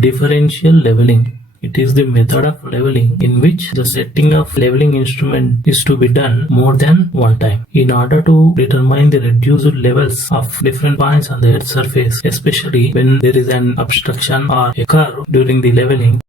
Differential leveling. It is the method of leveling in which the setting of leveling instrument is to be done more than one time in order to determine the reduced levels of different points on the Earth's surface, especially when there is an obstruction or a curve during the leveling.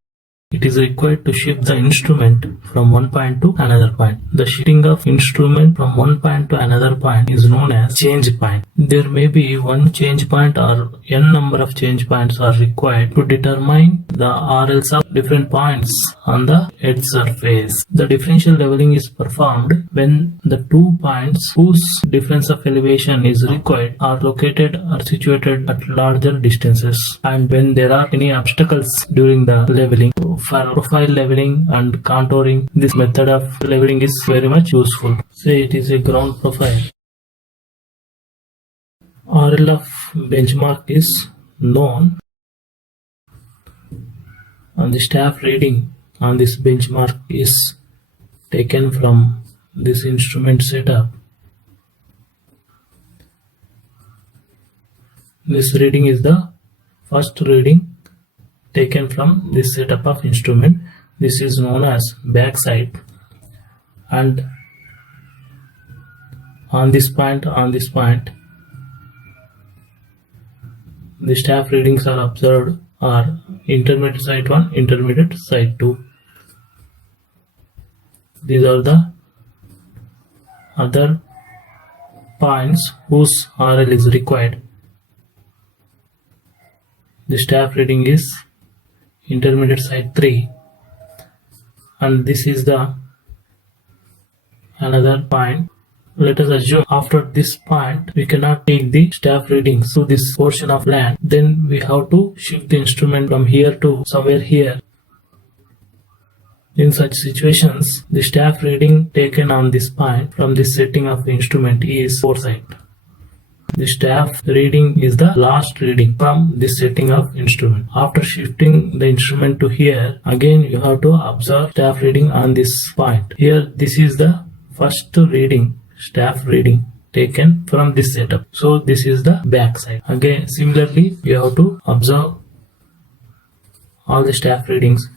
It is required to shift the instrument from one point to another point. The shifting of instrument from one point to another point is known as change point. There may be one change point or n number of change points are required to determine the RLs of different points on the Earth's surface. The differential leveling is performed when the 2 points whose difference of elevation is required are located or situated at larger distances, and when there are any obstacles during the leveling. For profile leveling and contouring, this method of leveling is very much useful. Say it is a ground profile. RL of benchmark is known, and the staff reading on this benchmark is taken from this instrument setup. This reading is the first reading taken from this setup of instrument. This is known as backside, and on this point, the staff readings are observed are intermediate site 1, intermediate site 2. These are the other points whose RL is required. The staff reading is intermediate site 3, and this is the another point. Let us assume after this point we cannot take the staff readings to this portion of land, then we have to shift the instrument from here to somewhere here. In such situations, the staff reading taken on this point from this setting of the instrument is foresight. The staff reading is the last reading from this setting of instrument. After shifting the instrument to here, again you have to observe staff reading on this point. Here this is the first reading, staff reading taken from this setup. So this is the back side. Again similarly you have to observe all the staff readings.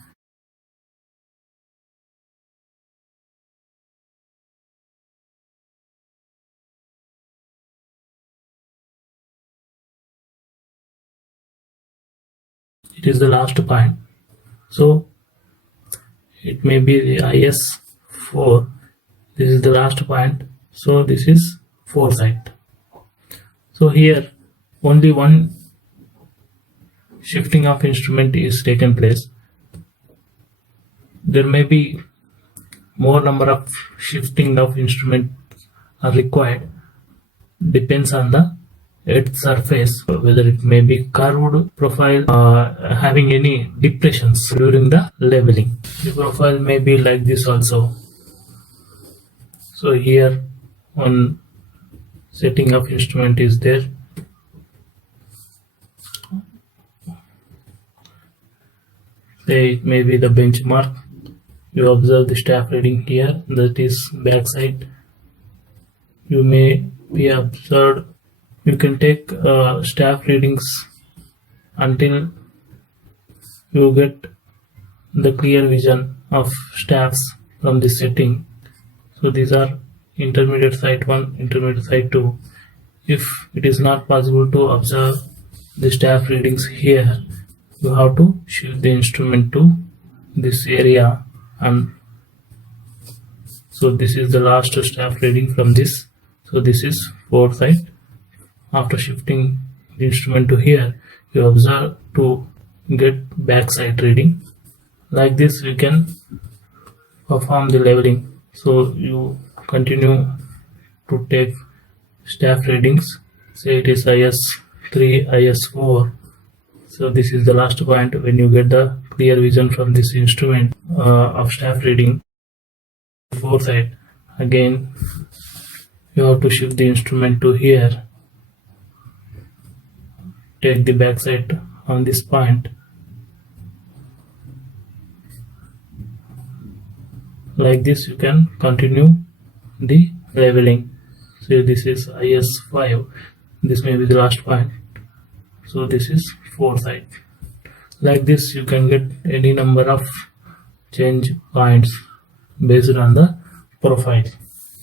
It is the last point, so it may be the IS4. This is the last point, so this is foresight. So here only one shifting of instrument is taken place. There may be more number of shifting of instrument are required, depends on the Earth's surface, whether it may be curved profile having any depressions during the leveling. The profile may be like this also. So here one setting of instrument is there. Say it may be the benchmark. You observe the staff reading here, that is backside. You may be observed. You can take staff readings until you get the clear vision of staffs from this setting. So these are intermediate site 1, intermediate site 2. If it is not possible to observe the staff readings here, you have to shift the instrument to this area, and so this is the last staff reading from this. So this is foresight. After shifting the instrument to here, you observe to get backside reading. Like this we can perform the leveling. So you continue to take staff readings. Say it is IS3, IS4. So this is the last point. When you get the clear vision from this instrument of staff reading, foresight, again you have to shift the instrument to here. Take the backside on this point. Like this you can continue the leveling. So this is IS5. This may be the last point. So this is foresight. Like this, you can get any number of change points based on the profile.